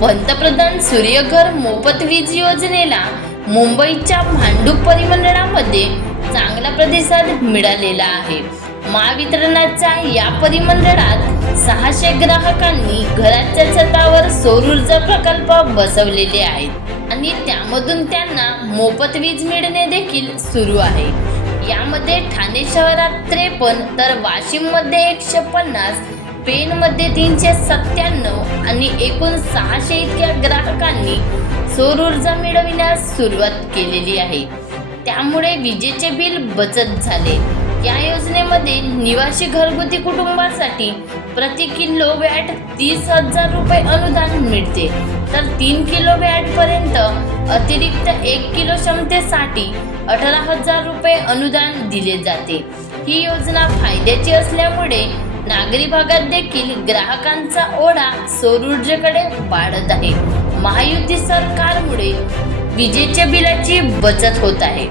पंतप्रधान सूर्यघर मोफत वीज योजनेला मुंबईच्या भांडूप परिमंडळामध्ये चांगला प्रतिसाद मिळालेला आहे. महावितरणाच्या या परिमंडळात सहाशे ग्राहकांनी घराच्या छतावर सौर ऊर्जा प्रकल्प बसवलेले आहेत आणि त्यामधून त्यांना मोफत वीज मिळणे देखील सुरू आहे. यामध्ये ठाणे शहरात त्रेपन्न तर वाशिममध्ये एकशे पन्नास पेनमध्ये तीनशे सत्त्याण्णव आणि एकूण सहाशे इतक्या ग्राहकांनी सौर ऊर्जा मिळविण्यास सुरुवात केलेली आहे. त्यामुळे विजेचे बिल बचत झाले. या योजनेमध्ये निवासी घरगुती कुटुंबासाठी प्रति किलो वॅट तीस हजार रुपये अनुदान मिळते. तर तीन किलो वॅट पर्यंत अतिरिक्त एक किलो क्षमतेसाठी अठरा हजार रुपये अनुदान दिले जाते. ही योजना फायद्याची असल्यामुळे नागरी भागात देखील ग्राहकांचा ओढा सौरऊर्जेकडे वाढत आहे. महायुती सरकारमुळे विजेच्या बिलाची बचत होत आहे.